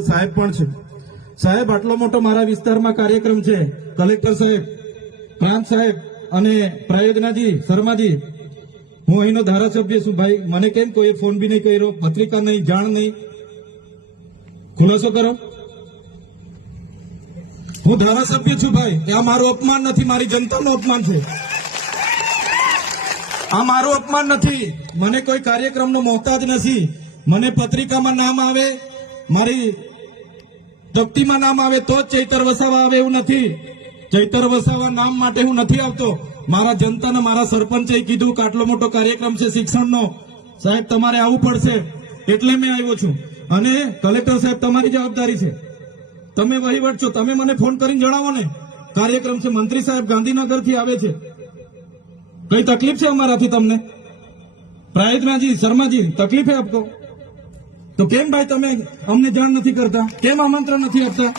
સાહેબ પણ છે. સાહેબ, આટલો મોટો મારા વિસ્તારમાં કાર્યક્રમ છે. કલેક્ટર સાહેબ, પ્રાંત સાહેબ અને પ્રયોજનાજી શર્માજી. હું અહીંનો ધારાસભ્ય છું, ભાઈ. મને કેમ કોઈ ફોન બી નહીં કર્યો? પત્રિકા નહીં, જાણ નહીં? ખુલાસો કરો. હું ધારાસભ્ય છું, ભાઈ. આ મારું અપમાન નથી, મારી જનતાનું અપમાન છે. આ મારું અપમાન નથી. મને કોઈ કાર્યક્રમનો મોહતાજ નથી. મને પત્રિકામાં નામ આવે, મારી તકતીમાં નામ આવે તો જ ચૈતર વસાવા આવે એવું નથી. ચૈતર વસાવા નામ માટે હું નથી આવતો. મારા જનતાને મારા સરપંચે કીધું કે આટલો મોટો કાર્યક્રમ છે શિક્ષણનો. સાહેબ, તમારે આવવું પડશે. એટલે મેં આવ્યો છું. અને કલેક્ટર સાહેબ, તમારી જવાબદારી છે. તમે વહીવટ છો. તમે મને ફોન કરીને જણાવો ને. કાર્યક્રમ છે. મંત્રી સાહેબ ગાંધીનગરથી આવે છે. કઈ તકલીફ છે અમારાથી તમને? પ્રાયતનાજી શર્માજી, તકલીફ હે આપકો? તો કેમ ભાઈ તમે અમને જાણ નથી કરતા? કેમ આમંત્રણ નથી આપતા?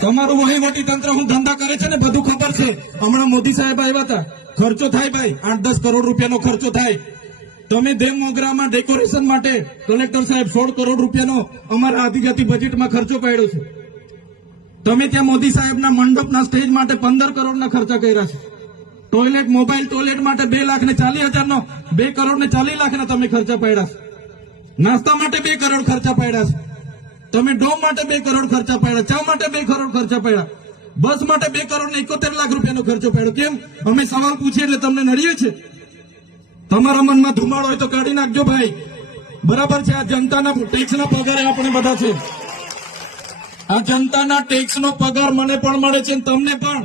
તમારું વહીવટી તંત્ર હું ધંધા કરે છે ને બધું ખબર છે. હમણાં મોદી સાહેબ આવ્યા હતા. ખર્ચો થાય ભાઈ. આઠ દસ કરોડ રૂપિયાનો ખર્ચો થાય. તમે દેવમોગરામાં ડેકોરેશન માટે કલેક્ટર સાહેબ સોળ કરોડ રૂપિયાનો અમારા આદિજાતિ બજેટમાં ખર્ચો પાડ્યો છે. તમે ત્યાં મોદી સાહેબના મંડપના સ્ટેજ માટે પંદર કરોડના ખર્ચા કર્યા છે. ટોયલેટ મોબાઈલ ટોયલેટ માટે બે લાખ ને ચાલીસ હજારનો, બે કરોડ ને ચાલીસ લાખના તમે ખર્ચા પાડ્યા છે. નાસ્તા માટે બે કરોડ ખર્ચા પાડ્યા છે. તમે ડોમ માટે બે કરોડ ખર્ચા પાડ્યા, ચા માટે બે કરોડ ખર્ચા પાડ્યા, બસ માટે બે કરોડ ને એકોતેર લાખ રૂપિયાનો ખર્ચો પડ્યો. કેમ? અમે સવાલ પૂછીએ એટલે તમને નડીએ છે તમારા મનમાં ધુમાડો હોય તો કાઢી નાખજો ભાઈ. બરાબર છે, આ જનતાના ટેક્સના પગાર આપણે બધા છે આ જનતાના ટેક્સનો પગાર મને પણ મળે છે તમને પણ.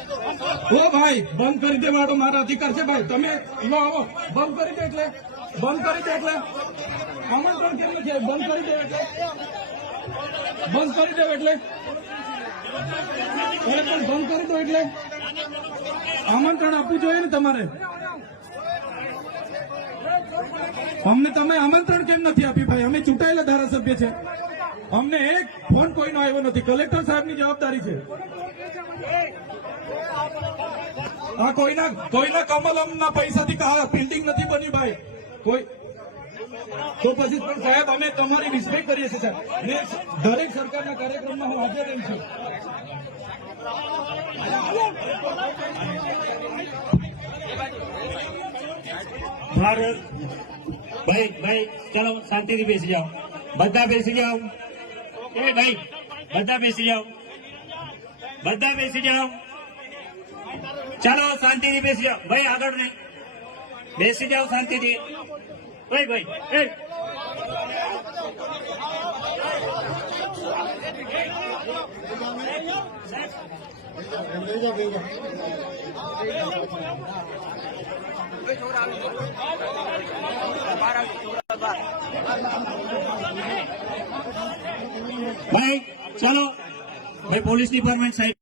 ઓ ભાઈ, બંધ કરી દેવાડો મારા અધિકાર છે ભાઈ. તમે લો આવો. બંધ કરી દે એટલે. બંધ કરી દે એટલે. આમંત્રણ કેમ નથી બંધ કરી દે એટલે. બંધ કરી દે એટલે. પણ બંધ કરી દો એટલે. આમંત્રણ આપવું જોઈએ ને તમારે. અમને તમે આમંત્રણ કેમ નથી આપ્યું ભાઈ? અમે ચૂંટાયેલા ધારાસભ્ય છે. અમને એક ફોન કોઈનો આવ્યો નથી. કલેક્ટર સાહેબની જવાબદારી છે. આ કોઈના કોઈના કમલમના પૈસાથી બિલ્ડિંગ નથી બની ભાઈ. કોઈ તો પછી પણ સાહેબ, અમે તમારી રિસ્પેક્ટ કરીએ છીએ, સાહેબ. દરેક સરકારના કાર્યક્રમમાં હું હાજર રહી છું. ભારત ભાઈ ભાઈ, ચલો, શાંતિથી બેસી જાઓ. બધા બેસી જાઓ. એ ભાઈ, બધા બેસી જાઓ. બધા બેસી જાઓ. ચાલો શાંતિથી બેસી જાઓ ભાઈ આગળ નહીં બેસી જાઓ શાંતિથી ભાઈ ભાઈ એ ભાઈ ચલો ભાઈ પોલીસ ડિપાર્ટમેન્ટ સાહેબ